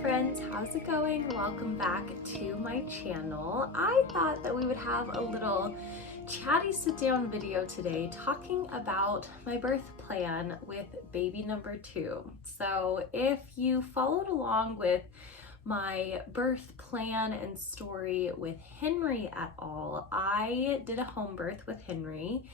friends, how's it going? Welcome back to my channel. I thought that we would have a little chatty sit down video today talking about my birth plan with baby number 2. So if you followed along with my birth plan and story with Henry at all, I did a home birth with Henry,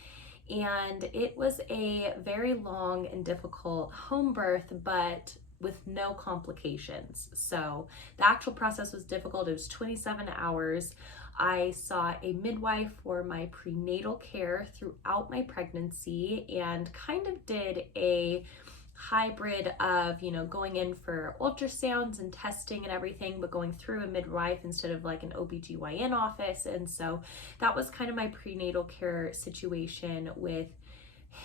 and it was a very long and difficult home birth, but with no complications. So the actual process was difficult. It was 27 hours. I saw a midwife for my prenatal care throughout my pregnancy and kind of did a hybrid of, going in for ultrasounds and testing and everything, but going through a midwife instead of like an OBGYN office. And so that was kind of my prenatal care situation with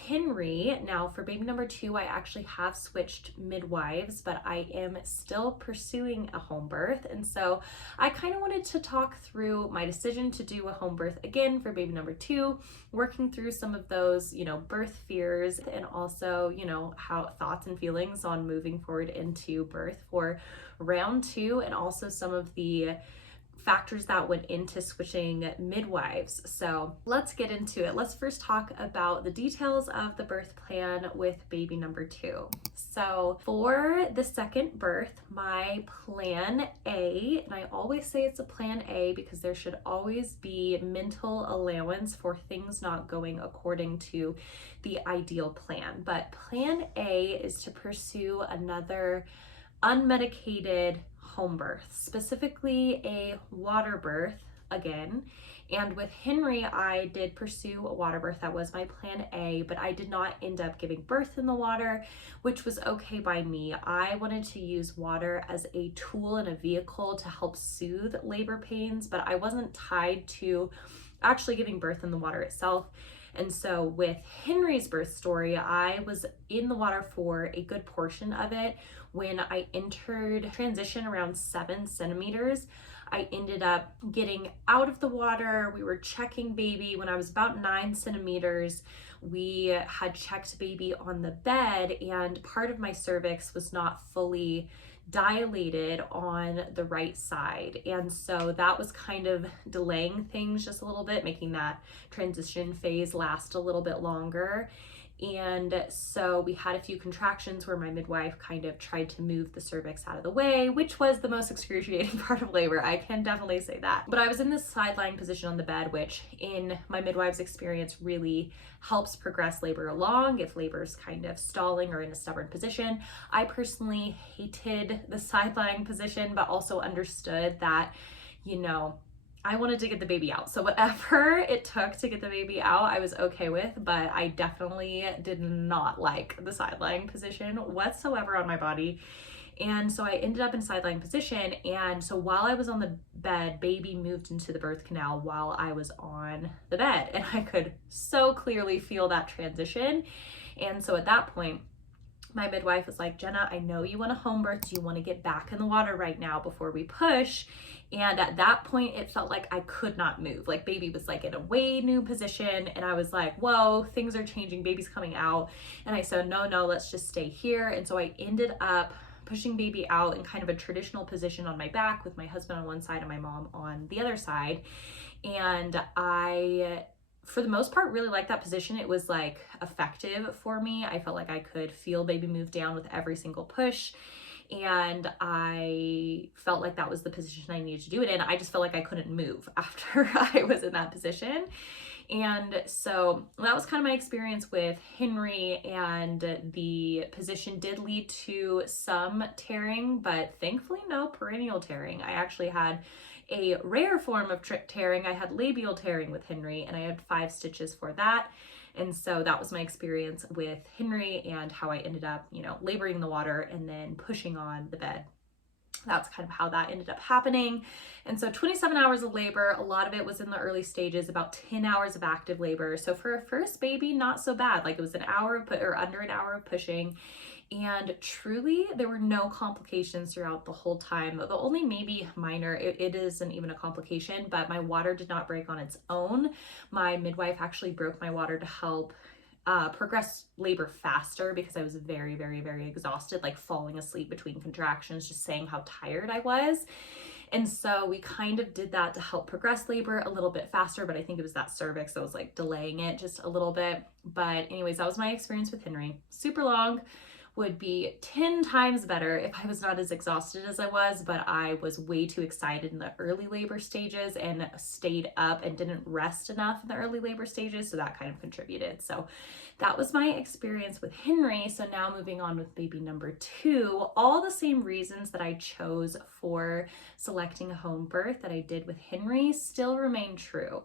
Henry. Now for baby number 2, I actually have switched midwives, but I am still pursuing a home birth. And so I kind of wanted to talk through my decision to do a home birth again for baby number 2, working through some of those, birth fears, and also, how thoughts and feelings on moving forward into birth for round 2, and also some of the factors that went into switching midwives. So let's get into it. Let's first talk about the details of the birth plan with baby number 2. So for the second birth, my plan A, and I always say it's a plan A because there should always be mental allowance for things not going according to the ideal plan. But plan A is to pursue another unmedicated home birth, specifically a water birth again. And with Henry, I did pursue a water birth. That was my plan A, but I did not end up giving birth in the water, which was okay by me. I wanted to use water as a tool and a vehicle to help soothe labor pains, but I wasn't tied to actually giving birth in the water itself. And so with Henry's birth story, I was in the water for a good portion of it. When I entered transition around 7 centimeters, I ended up getting out of the water. We were checking baby. When I was about 9 centimeters, we had checked baby on the bed, and part of my cervix was not fully dilated on the right side. And so that was kind of delaying things just a little bit, making that transition phase last a little bit longer. And so we had a few contractions where my midwife kind of tried to move the cervix out of the way, which was the most excruciating part of labor. I can definitely say that. But I was in this side-lying position on the bed, which in my midwife's experience really helps progress labor along if labor's kind of stalling or in a stubborn position. I personally hated the side-lying position, but also understood that, I wanted to get the baby out. So whatever it took to get the baby out, I was okay with, but I definitely did not like the side-lying position whatsoever on my body. And so I ended up in side-lying position. And so while I was on the bed, baby moved into the birth canal while I was on the bed. And I could so clearly feel that transition. And so at that point, my midwife was like, Jenna, I know you want a home birth. Do you want to get back in the water right now before we push? And at that point, it felt like I could not move. Like baby was like in a way new position. And I was like, whoa, things are changing. Baby's coming out. And I said, no, let's just stay here. And so I ended up pushing baby out in kind of a traditional position on my back with my husband on one side and my mom on the other side. And I, for the most part, really liked that position. It was like effective for me. I felt like I could feel baby move down with every single push. And I felt like that was the position I needed to do it in. I just felt like I couldn't move after I was in that position. And so that was kind of my experience with Henry, and the position did lead to some tearing, but thankfully no perennial tearing. I actually had a rare form of tearing. I had labial tearing with Henry, and I had 5 stitches for that. And so that was my experience with Henry and how I ended up, laboring in the water and then pushing on the bed. That's kind of how that ended up happening. And so 27 hours of labor, a lot of it was in the early stages, about 10 hours of active labor. So for a first baby, not so bad. Like it was an hour or under an hour of pushing. And truly, there were no complications throughout the whole time. The only maybe minor, it isn't even a complication, but my water did not break on its own. My midwife actually broke my water to help progress labor faster because I was very, very, very exhausted, like falling asleep between contractions, just saying how tired I was. And so we kind of did that to help progress labor a little bit faster, but I think it was that cervix that was like delaying it just a little bit. But anyways, that was my experience with Henry. Super long. Would be 10 times better if I was not as exhausted as I was, but I was way too excited in the early labor stages and stayed up and didn't rest enough in the early labor stages, so that kind of contributed. So that was my experience with Henry. So now moving on with baby number 2, all the same reasons that I chose for selecting a home birth that I did with Henry still remain true.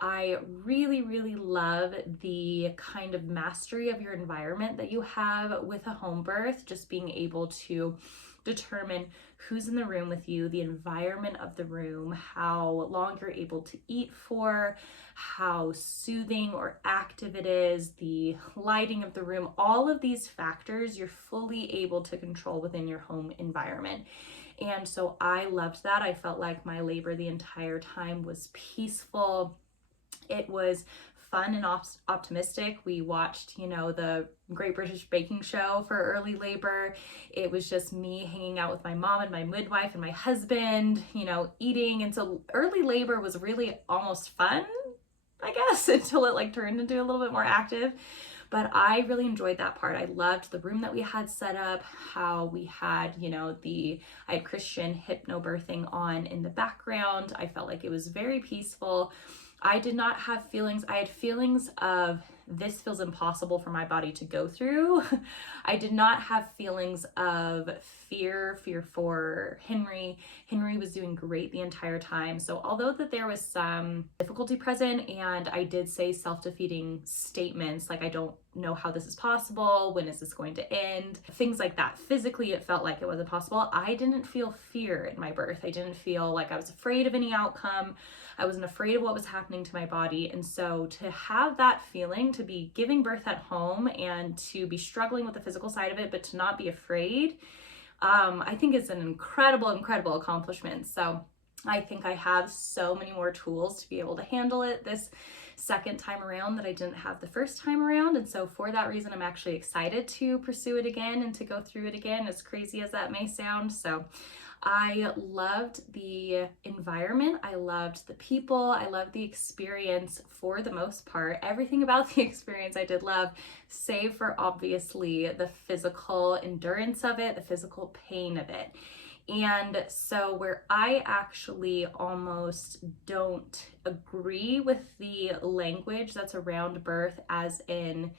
I really, really love the kind of mastery of your environment that you have with a home birth, just being able to determine who's in the room with you, the environment of the room, how long you're able to eat for, how soothing or active it is, the lighting of the room, all of these factors you're fully able to control within your home environment. And so I loved that. I felt like my labor the entire time was peaceful. It was fun and optimistic. We watched, the Great British Baking Show for early labor. It was just me hanging out with my mom and my midwife and my husband, eating. And so early labor was really almost fun, I guess, until it like turned into a little bit more active. But I really enjoyed that part. I loved the room that we had set up, how we had, I had Christian hypnobirthing on in the background. I felt like it was very peaceful. I did not have feelings. I had feelings of this feels impossible for my body to go through. I did not have feelings of fear for Henry. Henry was doing great the entire time. So although that there was some difficulty present and I did say self-defeating statements, like I don't know how this is possible, when is this going to end, things like that. Physically, it felt like it wasn't possible. I didn't feel fear in my birth. I didn't feel like I was afraid of any outcome. I wasn't afraid of what was happening to my body. And so to have that feeling, to be giving birth at home and to be struggling with the physical side of it, but to not be afraid, I think it's an incredible, incredible accomplishment. So I think I have so many more tools to be able to handle it this second time around that I didn't have the first time around. And so for that reason, I'm actually excited to pursue it again and to go through it again, as crazy as that may sound. So I loved the environment. I loved the people. I loved the experience for the most part. Everything about the experience I did love, save for obviously the physical endurance of it, the physical pain of it. And so where I actually almost don't agree with the language that's around birth, as in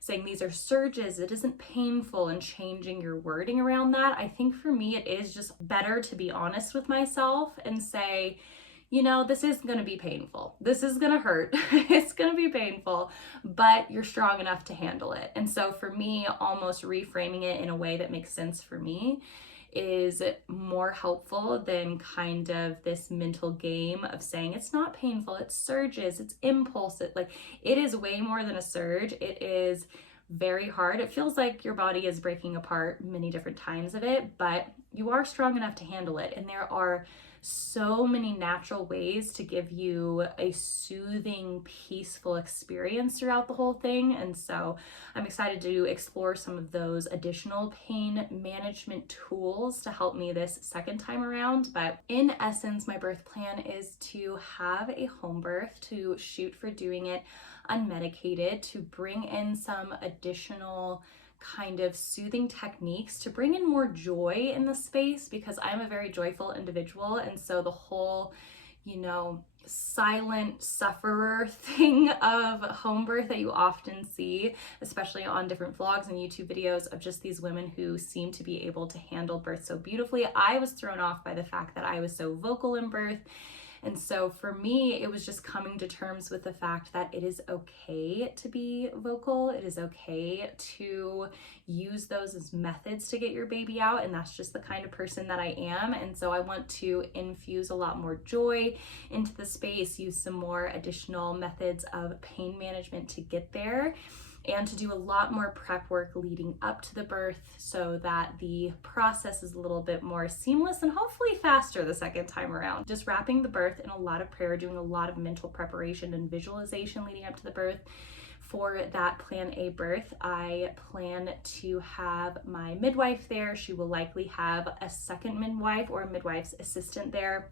saying these are surges, it isn't painful, and changing your wording around that. I think for me, it is just better to be honest with myself and say, this is going to be painful. This is going to hurt. It's going to be painful, but you're strong enough to handle it. And so for me, almost reframing it in a way that makes sense for me is more helpful than kind of this mental game of saying it's not painful, it's surges, it's impulse. It is way more than a surge. It is very hard. It feels like your body is breaking apart many different times of it, but you are strong enough to handle it. And there are so many natural ways to give you a soothing, peaceful experience throughout the whole thing. And so I'm excited to explore some of those additional pain management tools to help me this second time around. But in essence, my birth plan is to have a home birth, to shoot for doing it unmedicated, to bring in some additional kind of soothing techniques to bring in more joy in the space, because I'm a very joyful individual. And so the whole, silent sufferer thing of home birth that you often see, especially on different vlogs and YouTube videos of just these women who seem to be able to handle birth so beautifully, I was thrown off by the fact that I was so vocal in birth. And so for me, it was just coming to terms with the fact that it is okay to be vocal. It is okay to use those as methods to get your baby out. And that's just the kind of person that I am. And so I want to infuse a lot more joy into the space, use some more additional methods of pain management to get there, and to do a lot more prep work leading up to the birth so that the process is a little bit more seamless and hopefully faster the second time around. Just wrapping the birth in a lot of prayer, doing a lot of mental preparation and visualization leading up to the birth. for that Plan A birth. I plan to have my midwife there. She will likely have a second midwife or a midwife's assistant there.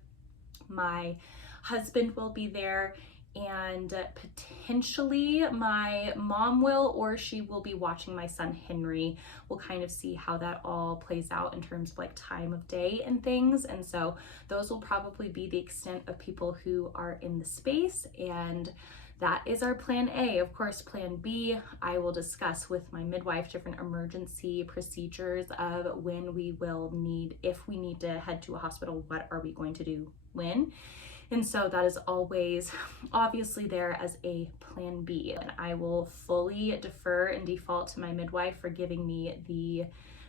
My husband will be there, and potentially my mom will, or she will be watching my son Henry. We'll kind of see how that all plays out in terms of like time of day and things. And so those will probably be the extent of people who are in the space. And that is our Plan A. Of course, Plan B, I will discuss with my midwife different emergency procedures of when we will need, if we need to head to a hospital, what are we going to do when? And so that is always obviously there as a Plan B. And I will fully defer and default to my midwife for giving me the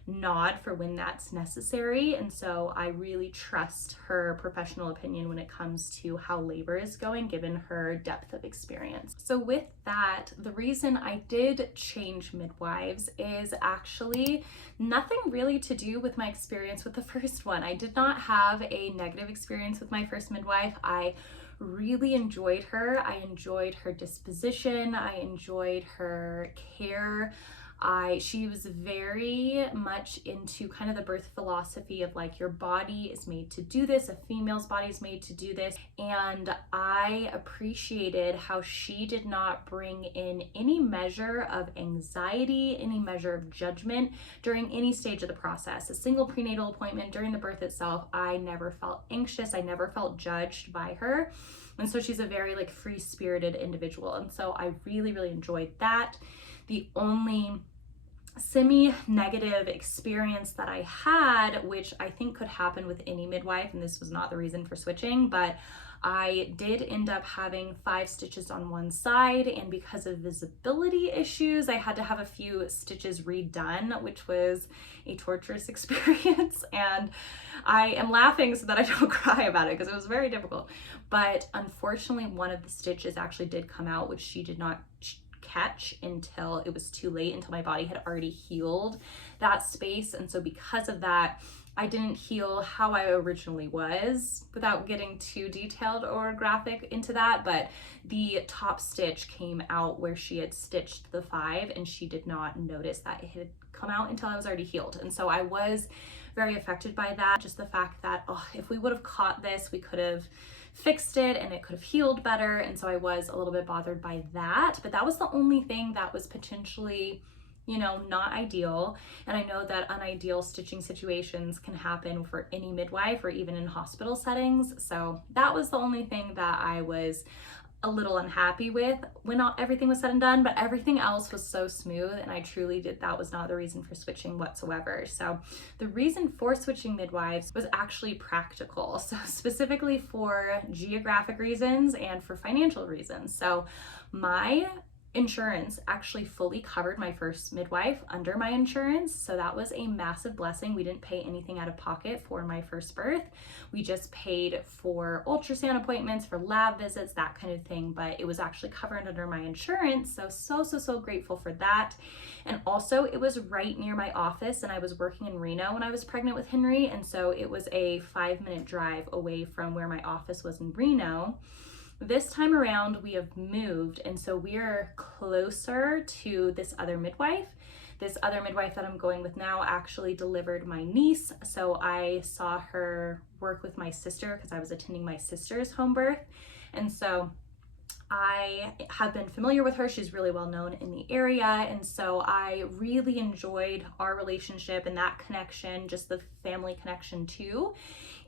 nod for when that's necessary. And so I really trust her professional opinion when it comes to how labor is going, given her depth of experience. So with that, the reason I did change midwives is actually nothing really to do with my experience with the first one. I did not have a negative experience with my first midwife. I really enjoyed her. I enjoyed her disposition. I enjoyed her care. She was very much into kind of the birth philosophy of like, your body is made to do this, a female's body is made to do this. And I appreciated how she did not bring in any measure of anxiety, any measure of judgment during any stage of the process. A single prenatal appointment during the birth itself, I never felt anxious. I never felt judged by her. And so she's a very like free-spirited individual. And so I really, really enjoyed that. The only semi-negative experience that I had, which I think could happen with any midwife, and this was not the reason for switching, but I did end up having 5 stitches on one side, and because of visibility issues, I had to have a few stitches redone, which was a torturous experience. And I am laughing so that I don't cry about it because it was very difficult. But unfortunately, one of the stitches actually did come out, which she did not catch until it was too late, until my body had already healed that space. And so because of that, I didn't heal how I originally was, without getting too detailed or graphic into that, but the top stitch came out where she had stitched the 5, and she did not notice that it had come out until I was already healed. And so I was very affected by that. Just the fact that, oh, if we would have caught this, we could have fixed it and it could have healed better. And so I was a little bit bothered by that, but that was the only thing that was potentially, you know, not ideal. And I know that unideal stitching situations can happen for any midwife or even in hospital settings. So that was the only thing that I was a little unhappy with when everything was said and done, but everything else was so smooth, and I truly did, that was not the reason for switching whatsoever. So the reason for switching midwives was actually practical, so specifically for geographic reasons and for financial reasons. So my insurance actually fully covered my first midwife under my insurance. So that was a massive blessing. We didn't pay anything out of pocket for my first birth. We just paid for ultrasound appointments, for lab visits, that kind of thing, but it was actually covered under my insurance. So grateful for that. And also it was right near my office, and I was working in Reno when I was pregnant with Henry. And so it was a 5-minute drive away from where my office was in Reno. This time around, we have moved, and so we're closer to this other midwife. This other midwife that I'm going with now actually delivered my niece, so I saw her work with my sister because I was attending my sister's home birth. And so I have been familiar with her. She's really well known in the area. And so I really enjoyed our relationship and that connection, just the family connection too,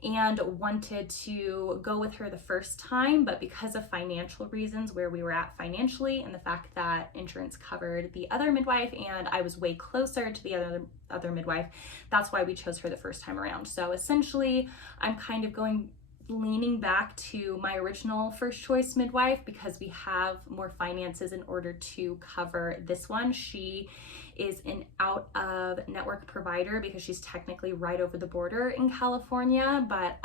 and wanted to go with her the first time. But because of financial reasons, where we were at financially, and the fact that insurance covered the other midwife and I was way closer to the other midwife, that's why we chose her the first time around. So essentially, I'm kind of leaning back to my original first choice midwife because we have more finances in order to cover this one. She is an out of network provider because she's technically right over the border in California, but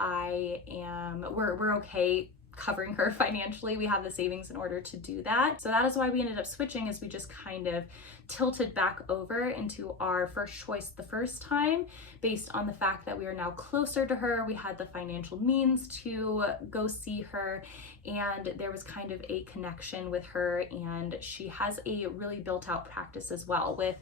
we're okay covering her financially. We have the savings in order to do that. So that is why we ended up switching, is we just kind of tilted back over into our first choice the first time, based on the fact that we are now closer to her. We had the financial means to go see her, and there was kind of a connection with her, and she has a really built out practice as well. With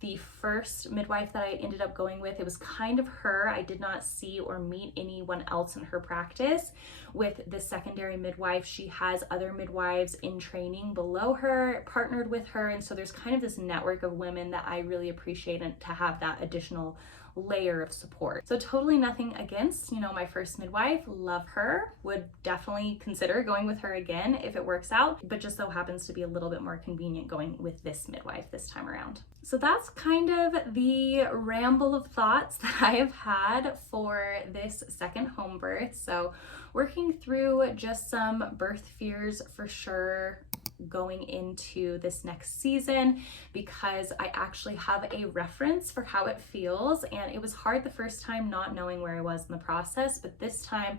the first midwife that I ended up going with, it was kind of her. I did not see or meet anyone else in her practice. With the secondary midwife, she has other midwives in training below her, partnered with her, and so there's kind of this network of women that I really appreciate, and to have that additional layer of support. So totally nothing against, my first midwife, love her, would definitely consider going with her again if it works out, but just so happens to be a little bit more convenient going with this midwife this time around. So that's kind of the ramble of thoughts that I have had for this second home birth. So working through just some birth fears for sure going into this next season, because I actually have a reference for how it feels, and it was hard the first time not knowing where I was in the process, but this time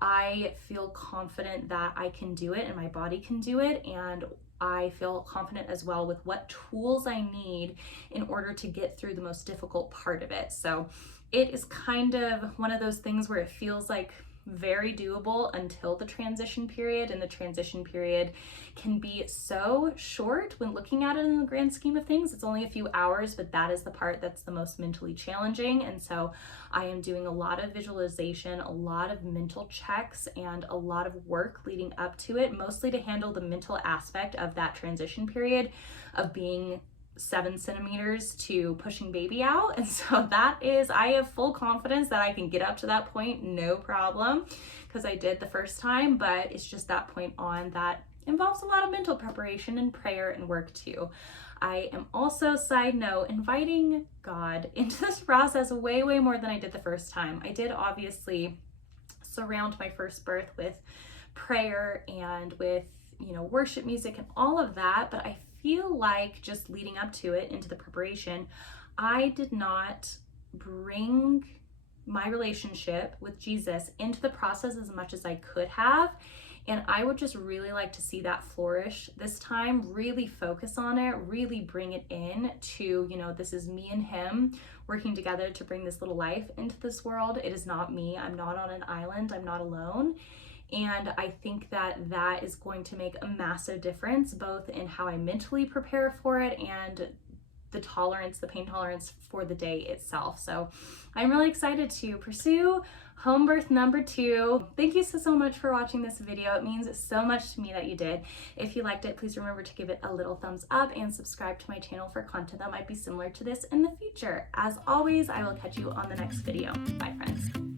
I feel confident that I can do it and my body can do it, and I feel confident as well with what tools I need in order to get through the most difficult part of it. So it is kind of one of those things where it feels like very doable until the transition period, and the transition period can be so short when looking at it in the grand scheme of things. It's only a few hours, but that is the part that's the most mentally challenging. And so I am doing a lot of visualization, a lot of mental checks, and a lot of work leading up to it, mostly to handle the mental aspect of that transition period of being 7 centimeters to pushing baby out. And so I have full confidence that I can get up to that point, no problem, because I did the first time, but it's just that point on that involves a lot of mental preparation and prayer and work too. I am also, side note, inviting God into this process way, way more than I did the first time. I did obviously surround my first birth with prayer and with, worship music and all of that, but I feel like just leading up to it, into the preparation, I did not bring my relationship with Jesus into the process as much as I could have. And I would just really like to see that flourish this time, really focus on it, really bring it in to, this is me and him working together to bring this little life into this world. It is not me. I'm not on an island. I'm not alone. And I think that that is going to make a massive difference, both in how I mentally prepare for it and the pain tolerance for the day itself. So I'm really excited to pursue home birth number 2. Thank you so much for watching this video. It means so much to me that you did. If you liked it, please remember to give it a little thumbs up and subscribe to my channel for content that might be similar to this in the future. As always, I will catch you on the next video. Bye, friends.